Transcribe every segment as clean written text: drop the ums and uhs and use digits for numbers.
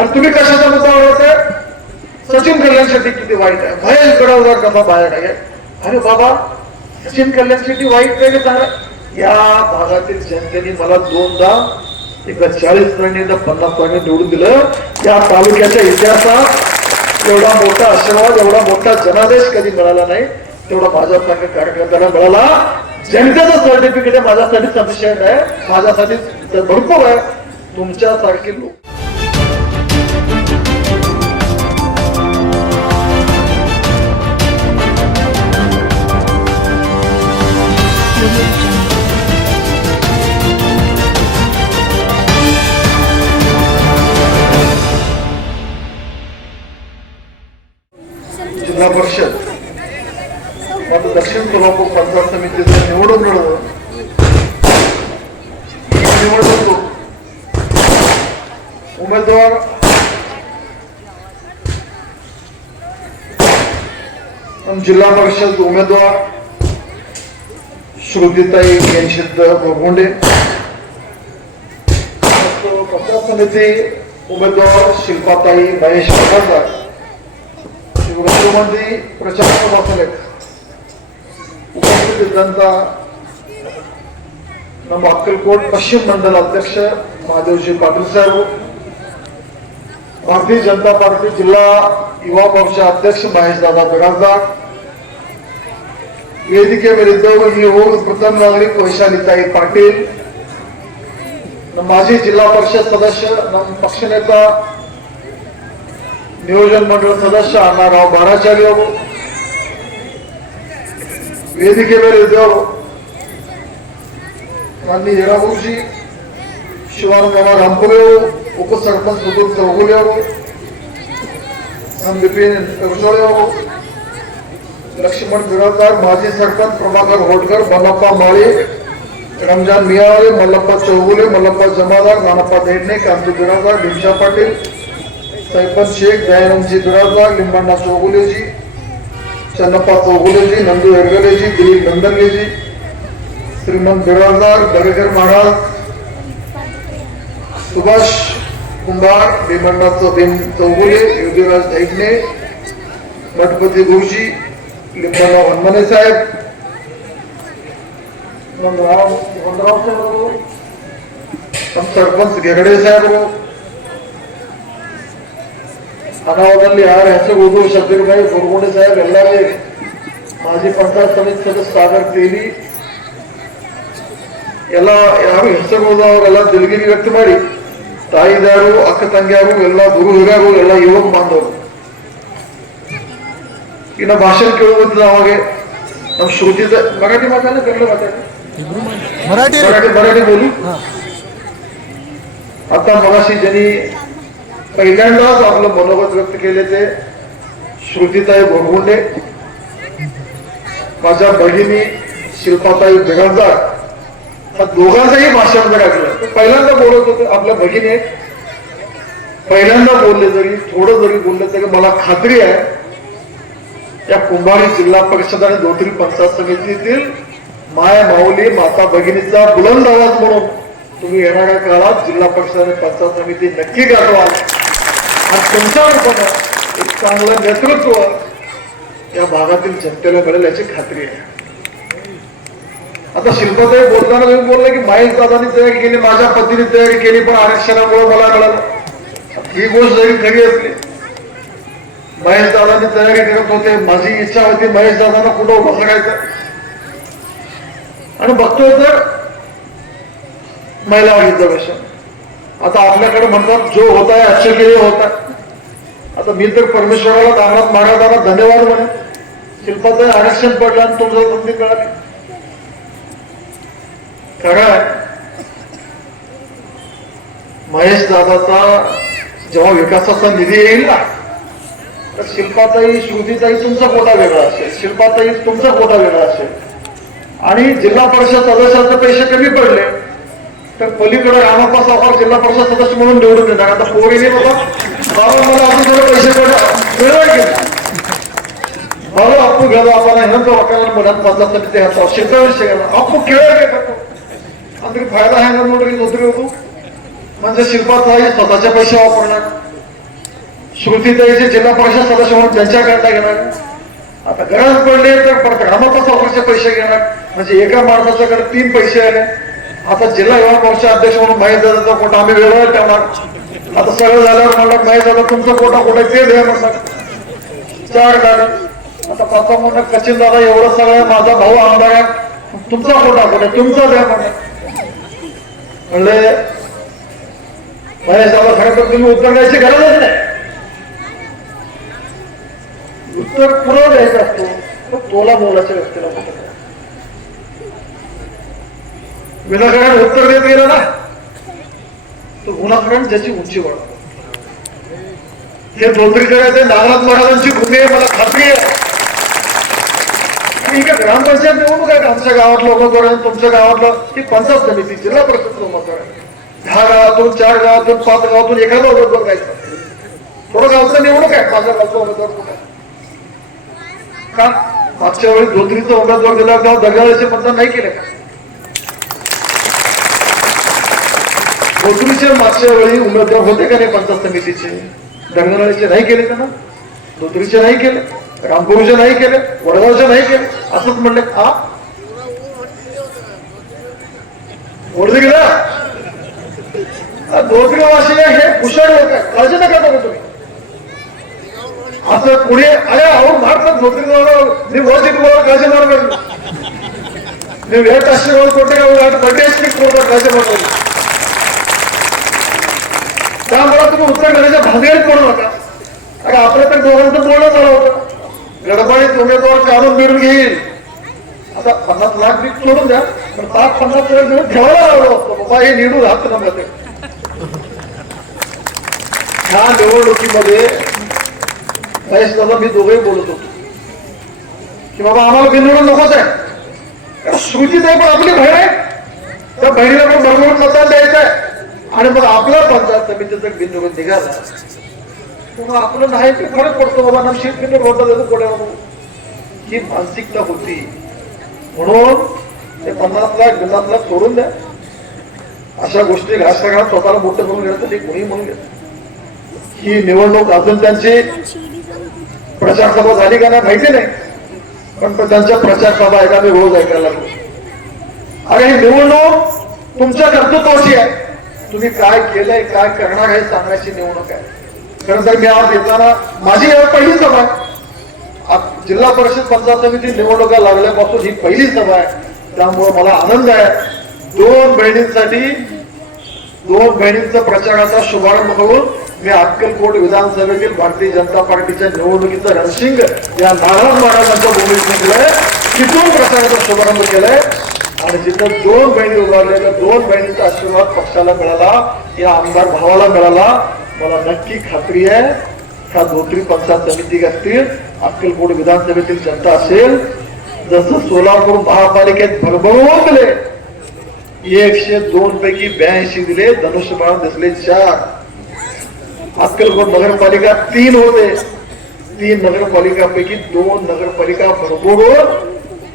आणि तुम्ही कशाचा मुद्दा वाढवताय? सचिन कल्याण शेट्टी किती वाईट आहे, महेश गडावकर कसा बाहेर आहे. अरे बाबा, सचिन कल्याण शेट्टी वाईट काय चांगला? या भागातील जनतेने मला दोनदा, एकदा 40 पॉईंट, एकदा 50 पॉईंट निवडून दिलं. या तालुक्याच्या इतिहासात एवढा मोठा आशीर्वाद, एवढा मोठा जनादेश कधी मिळाला नाही, तेवढा माझ्यासारख्या कार्यकर्त्याला मिळाला. जनतेचं सर्टिफिकेट आहे, माझ्यासाठी सफिशियंट आहे, माझ्यासाठी भरपूर आहे. तुमच्यासारखे लोक जिल्हा परिषद आता दक्षिण सोलापूर पंचायत समितीचं निवडून लढवलं. निवडणूक उमेदवार जिल्हा परिषद उमेदवार श्रुतीताई ज्ञानसिद्ध गोरगोंडे, पंचायत समिती उमेदवार शिल्पाताई महेश बगासदार, गृहमंत्री प्रचार सभा उपस्थित जनता, ನಮ್ಮ अक्कलकोट पश्चिम मंडल अध्यक्ष महादेवजी पाटील साहेब, भारतीय जनता पार्टी जिल्हा युवा मोर्चा अध्यक्ष महेश दादा बगासदार, ವೇದಿಕೆ ಮೇಲಿದ್ದವರು ಪ್ರಥಮ ನಾಗರಿಕ ವೈಶಾಲಿತಾಯಿ ಪಾಟೀಲ್, ನಮ್ಮ ಮಾಜಿ ಜಿಲ್ಲಾ ಪರಿಷತ್ ಸದಸ್ಯ, ನಮ್ಮ ಪಕ್ಷ ನೇತ नियोजन मंडळ सदस्य अण्णाराव बाराचारी ಅವರು, ವೇದಿಕೆ ಮೇಲೆ ಇದ್ದವರು माननीय हिराभाऊजी, शिवानंदराव रामपुरे ಅವರು, उपसरपंच सुधीर चौगुले ಅವರು, बिपिन करसोळे ಅವರು, लक्ष्मण बिराजदार, माजी सरपंच प्रभाकर होटकर, मल्लप्पा माळी, रमजान मियावाले, मल्लप्पा चौगुले, मल्लप्पा जमादार, नानप्पा देडणे, कांती बिराजदार, भीमशा पाटील, सैफन शेख, दयानंदजी बिराजदार, लिंबण्णा चौगुलेजी, चन्नप्पा चौगुलेजी, नंदू एरगलेजी, दिलीप नंदनलेजी, श्रीमंत बिराजदार, दरेकर महाराज, सुभाष कुंभार, भीमण्णा चौगुले, युधिराज दैगणे, गणपती गुरुजी, लिंबण्णा वनमने साहेब, सरपंच घेगडे साहेब, ಅನಾವರಣದಲ್ಲಿ ಯಾರ ಹೆಸರು ಶಬ್ದಗಳಾಗಿ गोरगोंडे साहेब ಎಲ್ಲರೇ ಮಾಜಿ ಪಂಚಾಯತ್ ಸಮಿತಿ ಸದಸ್ಯ ಸಾಗರ್ ತೇಲಿ ಎಲ್ಲ ಯಾರು ಹೆಸರು ಅವರೆಲ್ಲ ದಿಲಗಿರಿ ವ್ಯಕ್ತ ಮಾಡಿ, ತಾಯಿದಾರು, ಅಕ್ಕ ತಂಗಿಯಾರು, ಎಲ್ಲ ಗುರು ಹಿರಿಯರು, ಎಲ್ಲ ಯುವಕ ಬಾಂಧವರು. ಇನ್ನು ಭಾಷಣ ಕೇಳುವಂತ ಅವಾಗೆ ನಮ್ಮ ಶ್ರುತಿದ मराठी ಮಾತಾಡಲ್ಲ, ಕನ್ನಡ ಮಾತಾಡ, मराठी बोलू. आता मगाशी ज्यांनी पहिल्यांदाच आपलं मनोगत व्यक्त केले ते श्रुतीताई गोरगोंडे, माझ्या बहिणी शिल्पाताई बेगासदार. दोघांचंही भाषण जर ऐकलं, पहिल्यांदा बोलत होते आपल्या बहिणी, पहिल्यांदा बोलले, जरी थोडं जरी बोलले तरी मला खात्री आहे या कुंभारी जिल्हा परिषद आणि दोतरी पंचायत समितीतील माय माऊली माता भगिनीचा बुलंद आवाज म्हणून तुम्ही येणाऱ्या काळात जिल्हा परिषद आणि पंचायत समिती नक्की गाठवाल. आणि तुमच्या रूपाने एक चांगलं नेतृत्व या भागातील जनतेला मिळेल याची खात्री आहे. आता शिल्पाताई बोलताना तुम्ही बोलले की महेश दादांनी तयारी केली, माझ्या पत्नीने तयारी केली, पण आरक्षणामुळे मला मिळालं. ही गोष्ट जरी खरी असली, महेश दादांनी तयारी करत होते, माझी इच्छा होती महेश दादांना कुठं उभं करायचं. आणि बघतोय तर महिला रिझर्वेशन आता आपल्याकडे म्हणतात जो होता है अच्छे के लिए होता. आता मी तर परमेश्वराला दानात मागायला धन्यवाद म्हणे, शिल्पाताई आरक्षण पडलं आणि तुमचं संधी मिळाली. खरं महेश दादाचा जेव्हा विकासाचा निधी येईल ना, तर शिल्पाताई, श्रुतीताई तुमचा कोटा वेगळा असेल, शिल्पाताई तुमचा कोटा वेगळा असेल. आणि जिल्हा परिषद सदस्याचे पैसे कमी पडले तर पलीकडे रामाप्पा सावकार जिल्हा परिषद सदस्य म्हणून निवडून देणार. आता पोरीने बाबा मला अजून थोडे पैसे मिळवायचे, मला अप्पू घ्यावा आपण हेनंत वकाला मनात पंचायत समिती ह्याचा शेतवर्ष गेला अप्पू खेळ करतो आणि फायदा आहे ना नोटरी होतो. म्हणजे शिल्पाताई स्वतःचे पैसे वापरणार, श्रुतीताईचे जिल्हा परिषद सदस्य म्हणून त्यांच्याकडनं घेणार. आता गरज पडली तर परत ग्रामपंचायत सावकारचे पैसे घेणार. म्हणजे एका माणसाच्याकडे 3 पैसे आले. आता जिल्हा युवा मोर्चा अध्यक्ष म्हणून महेश दादाचा कोटा आम्ही वेगळं ठेवणार. आता सगळं झाल्यावर म्हणलं महेश दादा तुमचा कोटा कुठे ते द्या म्हणतात. 4 झालं. आता पाचा म्हणून कचिन दादा एवढं सगळं माझा भाऊ आमदार आहे, तुमचा कोटा कुठे तुमचा द्या म्हणले. महेश दादा खरं तर तुम्ही उत्तर द्यायची गरजच नाही. उत्तर पुरव द्यायचं असतो तोला बोलाच्या व्यक्तीला विनाकारण उत्तर देत गेलं ना तो गुन्हाकरण ज्याची उंची वाढतो. हे धोत्रीकडे नागनाथ महाराजांची भूमी आहे, मला खात्री आहे. आणि इकडे ग्रामपंचायत निवडणूक आहे. आमच्या गावातलं उमेदवार आहे, तुमच्या गावातलं ही पंचायत समिती जिल्हा परिषद उमेदवार आहे. 10 गावातून 4 गावातून 5 गावातून एखादा उमेदवार द्यायचा. थोडं गावचं निवडणूक आहे, माझ्या गावचा उमेदवार कुठे का मागच्या वेळी धोत्रीचा उमेदवार दिल्यावर गाव दगावल्याचे मतदान नाही केले का? धोत्रीचे मागच्या वेळी उमेदवार होते का नाही पंचायत समितीचे? दंगराळीचे नाही केले का ना? धोत्रीचे नाही केले, रामपुरीचे नाही केले, वडगावचे नाही केले. असंच म्हणले हा ओढले गेला. धोत्रीवासी हे कुशल लोक आहे, काळजी नका करू तुम्ही. असं पुढे अरे अहो भारतात धोत्री मी वॉचित काळजी मार मी वेट आशीर्वाद कोटे का काळजी मार. त्यामुळे तुम्ही उत्तर करण्याच्या भानगडीत पडू नका. अरे आपलं तर दोघांचं बोलणं झालं होतं, गडबडीत उमेदवार काढून बिरून घेईल. आता 50 लाख पीक सोडून द्या, पण 50 लाख ठेवायला लावलं असतं. बाबा हे निवडून हात नव्हते. ह्या निवडणुकीमध्ये महेश दादा मी दोघंही बोलत होतो की बाबा आम्हाला बिनवडून नकोच आहे. श्रुतीताई पण आपली बहीण आहे, त्या बहिणीला पण भरभरून मतदान द्यायचं आहे. आणि मग आपला पंचायत समितीचा बिनवडून निघाला मग आपलं नाही ते फरक पडतो. बाबा ना शेतकरी होता देतो कोड्यावर ही मानसिकता होती. म्हणून ते 50 लाख सोडून द्या. अशा गोष्टी राजकारणात स्वतःला मोठं करून घ्यायचं ते कोणी म्हणून घेत. ही निवडणूक अजून त्यांची प्रचार सभा झाली का नाही माहिती नाही, पण त्यांच्या प्रचार सभा ऐका मी रोज ऐकायला लागलो. अरे ही निवडणूक तुमच्या कर्तृत्वाची आहे. तुम्ही काय केलंय काय करणार हे सांगण्याची निवडणूक आहे. खरं तर मी आज येताना माझी पहिली सभा आहे. जिल्हा परिषद पंचायत समिती निवडणुका लागल्यापासून ही पहिली सभा आहे. त्यामुळे मला आनंद आहे. 2 बहिणींचा प्रचाराचा शुभारंभ करून मी अक्कलकोट विधानसभेतील भारतीय जनता पार्टीच्या निवडणुकीचं रणशिंग या नारायण महाराजांच्या भूमीत निघलंय. तिथून प्रचाराचा शुभारंभ केलाय. आणि जिथं 2 बहिणी उभारल्या त्या 2 बहिणींचा आशीर्वाद पक्षाला मिळाला, या आमदार भावाला मिळाला. मला नक्की खात्री आहे ह्या धोत्री पंचायत समिती असतील, अक्कलकोट विधानसभेतील जनता असेल, जसं सोलापूर महापालिकेत भरभरून दिले 102 पैकी 82 दिले, धनुष्यबाण दिसले 4. अक्कलकोट नगरपालिका 3 होते, 3 नगरपालिकापैकी 2 नगरपालिका भरभरून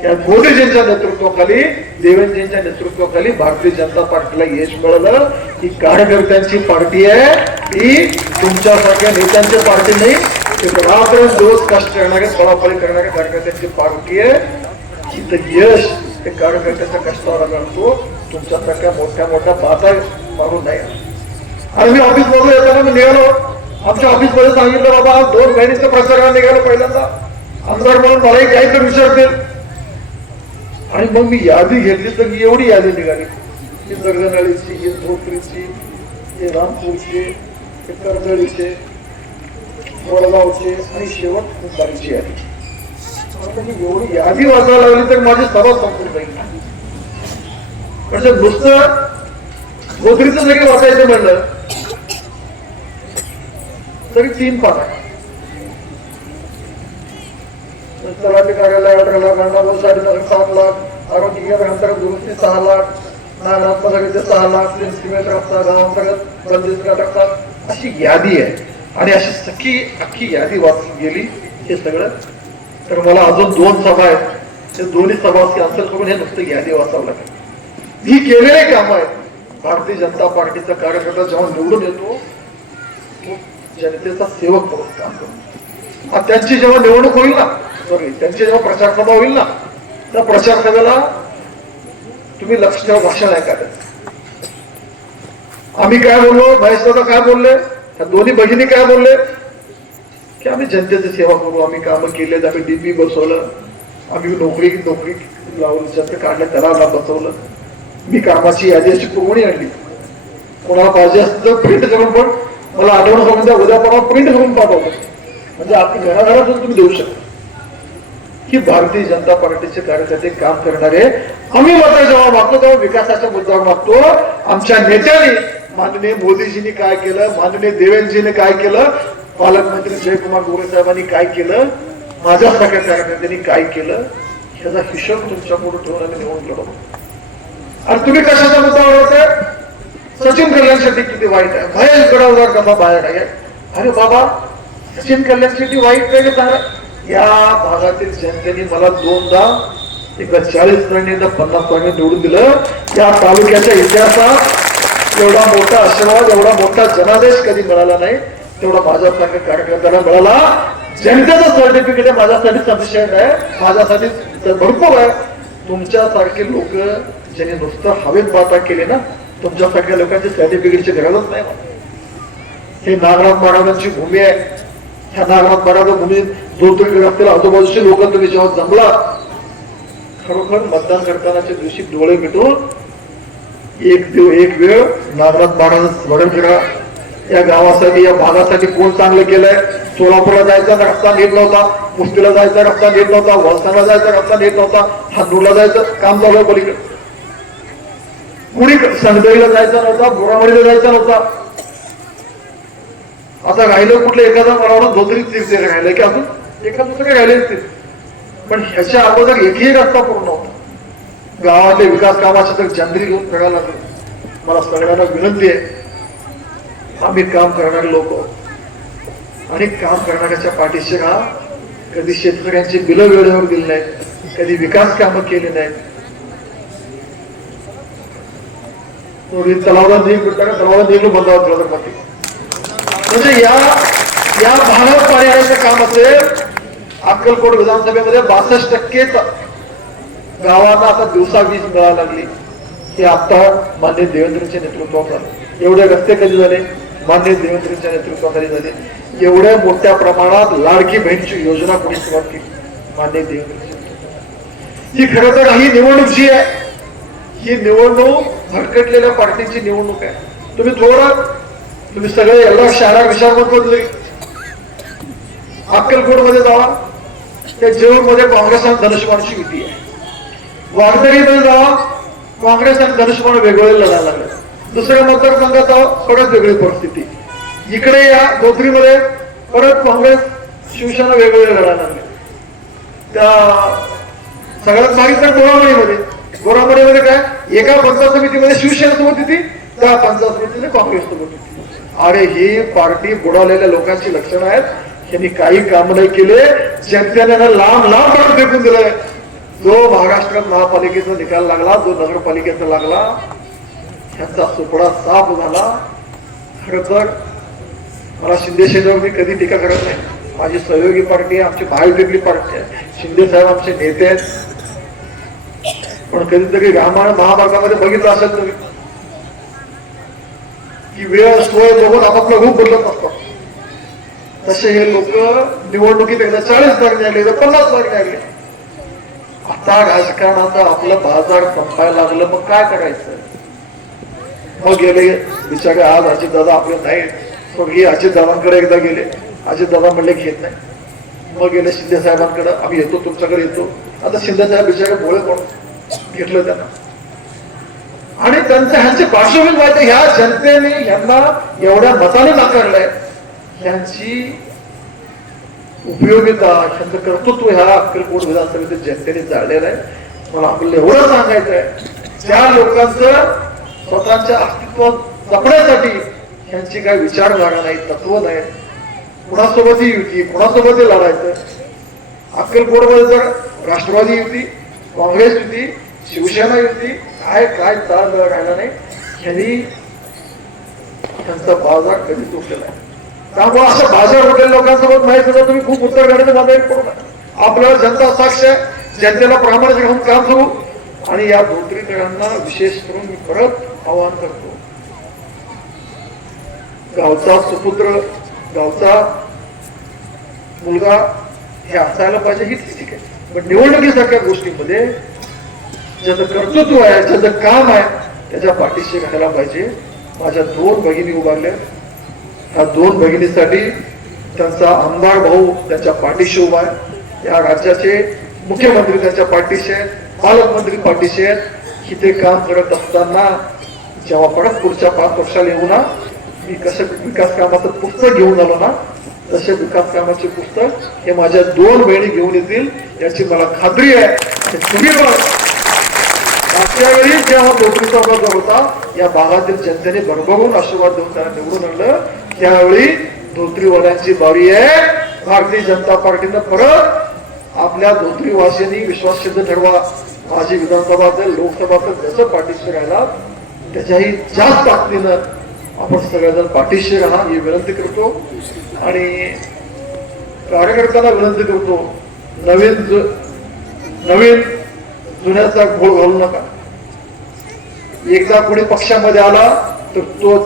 या मोदीजींच्या नेतृत्वाखाली, देवेंद्रजींच्या नेतृत्वाखाली भारतीय जनता पार्टीला यश मिळालं. ही कार्यकर्त्यांची पार्टी आहे, ही तुमच्यासारख्या नेत्यांची पार्टी नाही. रात्र दिवस कष्ट करणारे पळापळी करणाऱ्या कार्यकर्त्यांची पार्टी आहे. इथं यश हे कार्यकर्त्यांच्या कष्टावर मिळतो, तुमच्यासारख्या मोठ्या बाता मारून नाही. आणि मी ऑफिस मधून येताना मी निघालो, आमच्या ऑफिस मध्ये सांगितलं बाबा 2 बहिणीचं प्रचाराला निघालो. पहिल्यांदा आमदार म्हणून मलाही काहीतरी विचारतील. आणि मग मी यादी घेतली तर एवढी यादी निघाली. ही दर्गनळीची, ही धोत्रीची, हे रामपूरची, हे कर्जळीचे, वडगावचे आणि शेवट मुंबारीची यादी. एवढी यादी वाचायला लागली तर माझी सभा संपून जाईल. म्हणजे नुसतं धोत्रीचं जरी वाचायचं म्हणलं तरी 3 पान आहे. तलाठी कार्यालय 18 लाख, गंडापूर 7.5 लाख, आरोग्य केंद्र अंतर्गत दुरुस्ती 6 लाख, नागनाथ 6 लाख, सिमेंट रस्ता, गावांतर्गत बंदिस्त रस्ता, अशी यादी आहे. आणि अशी अख्खी यादी वाचली गेली हे सगळं. तर मला अजून 2 सभा आहेत, ते दोन्ही सभा कॅन्सल करून हे नुसतं यादी वाचावं लागेल. ही केलेले काम आहेत. भारतीय जनता पार्टीचा कार्यकर्ता जेव्हा निवडून येतो जनतेचा सेवक म्हणून काम करू. त्यांची जेव्हा निवडणूक होईल ना, त्यांची जेव्हा प्रचार सभा होईल ना, त्या प्रचार सभेला तुम्ही लक्ष ठेवा, भाषण ऐकायला. आम्ही काय बोललो, महेश दादा काय बोलले, ह्या दोन्ही भगिनी काय बोलले की आम्ही जनतेची सेवा करू, आम्ही कामं केले, आम्ही डीपी बसवलं, आम्ही नोकरी लावली, जनते काढल्या त्याला बसवलं, मी कामाची यादी अशी पुरवणी आणली. कोणाला पाहिजे असतं तर प्रिंट करून पण मला आठवण करून द्या, उद्या परवा प्रिंट करून पाठवतो, म्हणजे आपली घराघरातून तुम्ही देऊ शकता की भारतीय जनता पार्टीचे कार्यकर्ते काम करणारे. आम्ही मात्र जेव्हा मागतो तेव्हा विकासाच्या मुद्द्यावर मागतो. आमच्या नेत्यांनी, माननीय मोदीजींनी काय केलं, माननीय देवेंद्रजींनी काय केलं, पालकमंत्री जयकुमार गोरे साहेबांनी काय केलं, माझ्यासारख्या कार्यकर्त्यांनी काय केलं, ह्याचा हिशोब तुमच्या पुढे ठेवून आम्ही निवडून लढवतो. आणि तुम्ही कशाचा मुद्दा वाढवताय, सचिन कल्याणसाठी किती वाईट आहे, महेश गडावदार कसा बाहेर आहे. अरे बाबा, सचिन कल्याणसाठी वाईट काय सांगा. या भागातील जनतेने मला दोनदा, एकदा 40 टक्के, एकदा 50% निवडून दिलं. या तालुक्याच्या इतिहासात एवढा मोठा आशीर्वाद, एवढा मोठा जनादेश कधी मिळाला नाही, तेवढा माझ्यासारख्या कार्यकर्त्याला मिळाला. जनतेचं सर्टिफिकेट आहे, माझ्यासाठी सफिशियंट आहे, माझ्यासाठी भरपूर आहे. तुमच्यासारखे लोक ज्यांनी नुसतं हवेत बाता केले ना, तुमच्यासारख्या लोकांची सर्टिफिकेटची गरजच नाही. हे नागनाथ महाराजांची भूमी आहे. ह्या नागनाथ महाराज भूमीत जोडतोडी रस्त्याला आजूबाजूचे लोक तुम्ही जेव्हा जमला, खरोखर मतदान करतानाच्या दिवशी डोळे मिटून एक वेळ नागनाथ महाराज स्मरण करा. या गावासाठी, या भागासाठी कोण चांगलं केलंय. सोलापूरला जायचा रस्ता नीट नव्हता, कुस्तीला जायचा रस्ता नीट नव्हता, वलसाडला जायचा रस्ता नीट नव्हता, हातूरला जायचं काम चालू आहे पलीकडे, कुणी संगदईला जायचा नव्हता, बोरामडीला जायचा नव्हता. आता राहिलं कुठलं, एखादा मला धोत्रीच तीर्थ राहिलं की अजून एखाद दुसरं काही राहिले असतील, पण ह्याच्या अगोदर एकही रस्ता पूर्ण होता. गावातले विकास कामाचे तर चंद्री घेऊन करायला लागले. मला सगळ्यांना विनंती आहे, आम्ही काम करणारे लोक आणि काम करणाऱ्याच्या पाठीशी राहा. कधी शेतकऱ्यांची बिलं वेळेवर दिली नाहीत, कधी विकास कामं केली नाहीत. तलावाला नेलं बंदावर म्हणजे या भागात पर्यायाचं काम असेल. अक्कलकोट विधानसभेमध्ये 62% गावांना आता दिवसा वीज मिळायला लागली. हे आता मान्य देवेंद्रच्या नेतृत्वात झालं. एवढे रस्ते कधी झाले, मान्य देवेंद्रच्या नेतृत्वाखाली झाले. एवढ्या मोठ्या प्रमाणात लाडकी बहीणची योजना कोणी सुरुवात केली, मान्य देवेंद्रची. ही खरं तर ही निवडणूक जी आहे, ही निवडणूक भरकटलेल्या पार्टीची निवडणूक आहे. तुम्ही सगळे एवढा शहरा विचारमध्ये अक्कलकोट मध्ये जावा, त्या जेवणमध्ये काँग्रेस आणि धनुष्यबाणची युती आहे. वागदरीमध्ये जावा, काँग्रेस आणि धनुष्यबाण वेगवेगळे लढायला लागले. दुसऱ्या मतदारसंघात जावा, परत वेगळी परिस्थिती. इकडे या गोत्रीमध्ये परत काँग्रेस शिवसेना वेगवेगळे लढायला लागले. त्या सगळ्यात मागे तर गोरामडीमध्ये काय, एका पंचायत समितीमध्ये शिवसेना सोबत होती, त्या पंचायत समितीने काँग्रेस सोबत होती. अरे ही पार्टी बुडालेल्या लोकांची लक्षणं आहेत. यांनी काही काम नाही केले, जनतेने लांब लांब फेकून दिलंय. जो महाराष्ट्रात महापालिकेचा निकाल लागला, जो नगरपालिकेचा लागला, ह्याचा सुपडा साफ झाला. खर तर मला शिंदे सेनेवर मी कधी टीका करत नाही. माझी सहयोगी पार्टी आहे, आमची महायुतीतली पार्टी आहे, शिंदे साहेब आमचे नेते आहेत. पण कधीतरी रामायण महाभारतामध्ये बघितलं असेल तुम्ही की वेळ सोय बघून आपापलं रूप बदलत असतात. तसे हे लोक निवडणुकीत एकदा 40 जागी आले, 50 जागी आले. आता राजकारणाचा आपलं बाजार संपायला लागलं, मग काय करायचं. मग गेले बिचारे. आज अजितदादा आपले नाही, स्वर्गीय अजितदादांकडे एकदा गेले. अजितदादा म्हणले घेत नाही. मग गेले शिंदे साहेबांकडे, आम्ही येतो तुमच्याकडे येतो. आता शिंदे साहेब बिचारे भोळे पडून घेतलं त्यांना. आणि त्यांचं ह्यांची पार्श्वभूमी माहिती, ह्या जनतेने यांना एवढ्या मताने नाकारलंय. यांची उपयोगिता, यांचं कर्तृत्व ह्या अक्कलकोट विधानसभेतील जनतेने जाळलेलं आहे. मला आपल्याला एवढं सांगायचं आहे, ज्या लोकांचं स्वतःच्या अस्तित्व जपण्यासाठी यांची काही विचारधारा नाही, तत्व नाही, कुणासोबतही युती, कुणासोबतही लढायचं. अक्कलकोटमध्ये जर राष्ट्रवादी युती, काँग्रेस युती, शिवसेना युती, काय ताळ राहिला नाही. यांनी त्यांचा बाजार कधी तुटलेला आहे. त्यामुळे असं बाजार हॉटेल लोकांसोबत नाही सुद्धा तुम्ही खूप उत्तर गाडीने बांधायला पडू नका. आपल्याला जनता साक्ष आहे, जनतेला प्रामाणिक घेऊन काम करू. आणि या धोत्रीकरांना विशेष करून मी परत आवाहन करतो, गावचा सुपुत्र, गावचा मुलगा हे असायला पाहिजे ही ठीक आहे, पण निवडणुकीसारख्या गोष्टींमध्ये ज्याचं कर्तृत्व आहे, ज्याचं काम आहे, त्याच्या पाठीशी घालायला पाहिजे. माझ्या 2 भगिनी उभारल्या, ह्या 2 भगिनीसाठी त्यांचा आमदार भाऊ त्यांच्या पाठीशी उभा आहे. या राज्याचे मुख्यमंत्री त्यांच्या पाठीशी आहेत, पालकमंत्री पाठीशी आहेत. इथे काम करत असताना जेव्हा परत पुढच्या 5 वर्षाला येऊ ना, मी कसं विकास कामाचं पुस्तक घेऊन आलो ना, तसे विकास कामाचे पुस्तक हे माझ्या 2 बहिणी घेऊन येतील याची मला खात्री आहे. तुम्ही पण मागच्या वेळी जेव्हा धोत्रीचा उमेदवार होता, या भागातील जनतेने भरभरून आशीर्वाद देऊन त्यांना निवडून आणलं. त्यावेळी धोत्रीवाल्यांची बारी आहे. भारतीय जनता पार्टीनं परत आपल्या धोत्रीवासियांनी विश्वास सिद्ध ठरवा. माझी विधानसभा असेल, लोकसभा असेल, जसं पाठीशी राहिला त्याच्याही जास्त ताकदीनं आपण सगळेजण पाठीशी राहा ही विनंती करतो. आणि कार्यकर्त्यांना विनंती करतो, नवीन जुन्याचा घोळ घालू नका. एकदा कोणी पक्षामध्ये आला तर तो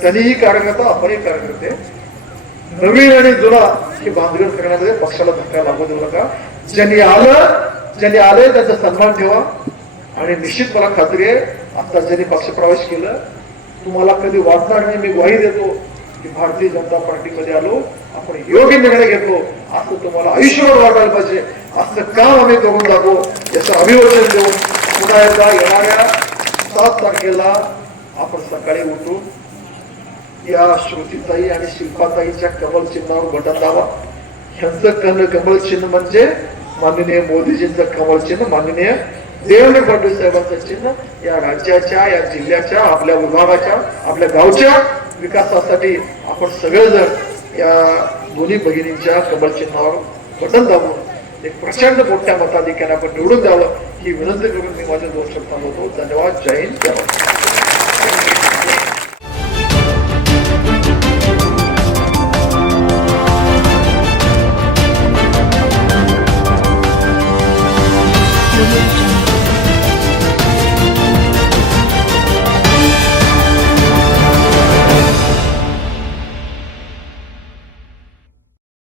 त्यांनीही कार्यकर्ता, आपणही कार्यकर्ते. नवीन आणि जुना ही भानगड करण्यामध्ये पक्षाला धक्का लागू देऊ नका. ज्यांनी आले त्यांचा सन्मान ठेवा. आणि निश्चित मला खात्री आहे, आता ज्यांनी पक्षप्रवेश केलं तुम्हाला कधी वाटणार नाही, मी ग्वाही देतो की भारतीय जनता पार्टीमध्ये आलो, आपण योग्य निर्णय घेतलो असं तुम्हाला आयुष्यभर वाटायला पाहिजे. असं काम आम्ही करून दाखवू याचं अभिवचन देऊन पुन्हा एकदा येणाऱ्या 7 तारखेला आपण सकाळी उठून या श्रुतीताई आणि शिल्पाताईच्या कमल चिन्हावर बटन दाबा. ह्यांचं कमल चिन्ह म्हणजे माननीय मोदीजींचं कमल चिन्ह, माननीय देवेंद्र फडणवीस साहेबांचं चिन्ह. या राज्याच्या, या जिल्ह्याच्या, आपल्या विभागाच्या, आपल्या गावच्या विकासासाठी आपण सगळेजण या दोन्ही भगिनींच्या कमल चिन्हावर बटन दाबून एक प्रचंड मोठ्या मताधिक्याने आपण निवडून द्यावं ही विनंती करून मी माझ्या 2 शब्दांत होतो. धन्यवाद. जय हिंद, जय भारत.